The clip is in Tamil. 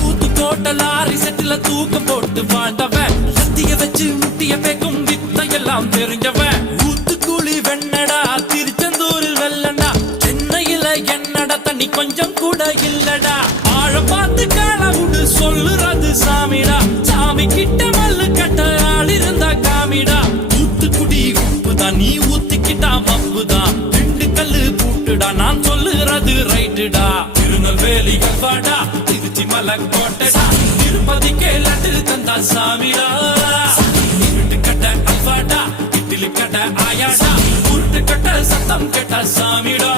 ஊத்துக்கோட்ட லாரி செட்டில தூக்கம் போட்டு வாழ்ந்தவன் சத்திய வச்சு முட்டிய பேக்கும் வித்தையெல்லாம் தெரிஞ்சவன் ஊத்துக்குழி வெண்ணடா திருச்செந்தூரில் வெள்ளடா சென்னையில என்னடா தண்ணி கொஞ்சம் கூட இல்லடா ஆழம் பார்த்து காலவுடு சொல்லுறது சாமிடா சாமி கிட்ட மல்லு கட்ட ஆள் இருந்தா காமிடா ஊத்துக்குடி உப்புதான் நீ ஊத்திக்கிட்டா மப்புதான் ரெண்டு கல்லு பூட்டுடா நான் சொல்லுறது ரைட்டுடா திருநெல்வேலி கல்வாடா திருச்சி மலக்கோட்டடா திருப்பதிக்கே லட்டு தந்தா சாமிடா இருட்டு கட்ட அல்வாடா இட்லி கட்ட ஆயாடா உருட்டு கட்ட சத்தம் கெட்ட சாமிடா